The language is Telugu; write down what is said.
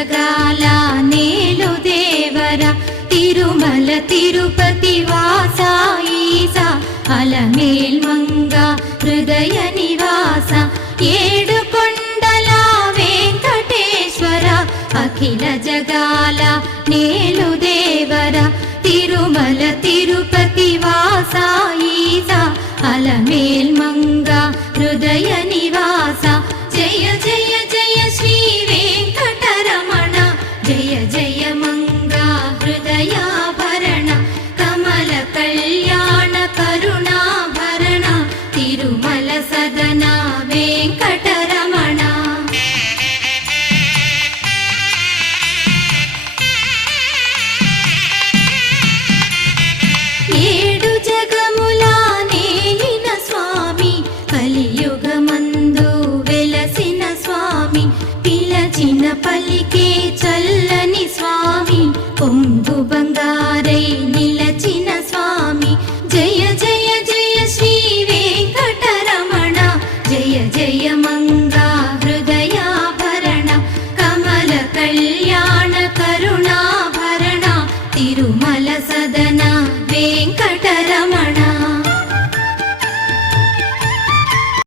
జగాల నేలు దేవర తిరుమల తిరుపతి వాస ఈసా అలమేల్ మంగ హృదయ నివాస ఏడు కొండల వెంకటేశ్వర అఖిల జగాల నేలు దేవర తిరుమల తిరుపతి వాస ఈసా అలమేల్ మంగ హృదయ నివాస జయ జయ జయ శ్రీ వెంకటరమణ జయ జయ మంగ హృదయాభరణ కమల కళ్యాణ కరుణాభరణ తిరుమల సదన వెంకటరమణ. ఏడు జగముల నేలిన స్వామి కలియుగమందు వెలసిన స్వామి పిలచిన పలికే చల్లని స్వామి పొంగు బంగారై నిలచిన స్వామి జయ జయ జయ శ్రీ వెంకటరమణ జయ జయ మంగా హృదయాభరణ కమల కళ్యాణ కరుణాభరణ తిరుమల సద